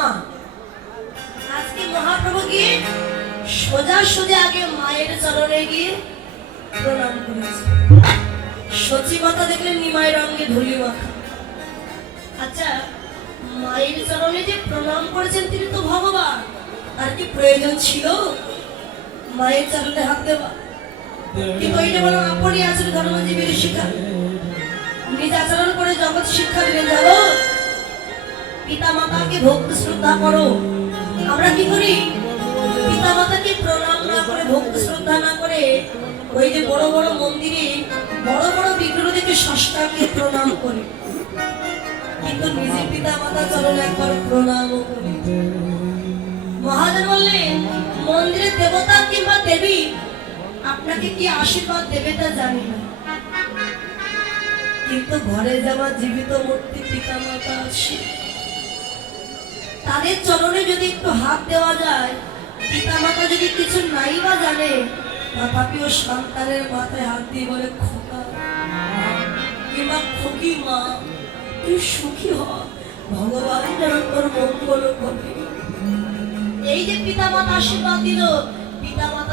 মা আজকে মহাপ্রভু গিয়ে সোজা সোজা আগে মায়ের চরণে গিয়ে প্রণাম করেছে। সচি মাতা দেখলেন নিমাই রঙে ধুলি মাখা। আচ্ছা, মায়ের চরণে যে প্রণাম করেছেন তিনি তো ভগবান, আর কি প্রয়োজন ছিল মায়ের চরণে হাত দেওয়া? কিন্তু এইটা বলো আপনি আচরণ ধর্মজীবীর শিক্ষা, নিজ আচরণ করে জগৎ শিক্ষা দিলেন। জানো, পিতা মাতাকে ভক্তি শ্রদ্ধা করো। আমরা কি করি? পিতা মাতাকে প্রণাম না করে, ভক্তি শ্রদ্ধা না করে, ওই যে বড় বড় মন্দিরে বড় বড় বিগ্রহ দেখে ষষ্ঠাঙ্গে প্রণাম করি, কিন্তু নিজের পিতা মাতা চরণে একবার প্রণামও করি। মহাজন বললেন, মন্দিরের দেবতা কিংবা দেবী আপনাকে কি আশীর্বাদ দেবে তা জানি না, কিন্তু ঘরে যাওয়া জীবিত মূর্তি পিতা মাতা আছে, তাদের চরণে যদি একটু হাত দেওয়া যায়, পিতা মাতা যদি কিছু নাই বা জানে, তথাপিও সন্তানের মাথায় হাত দিয়ে বলে খোকা কিংবা খোকি মা তুই সুখী হ, ভগবান যেন তোর মঙ্গল করে। এই যে পিতা মাতা আশীর্বাদ দিল, পিতা মাতা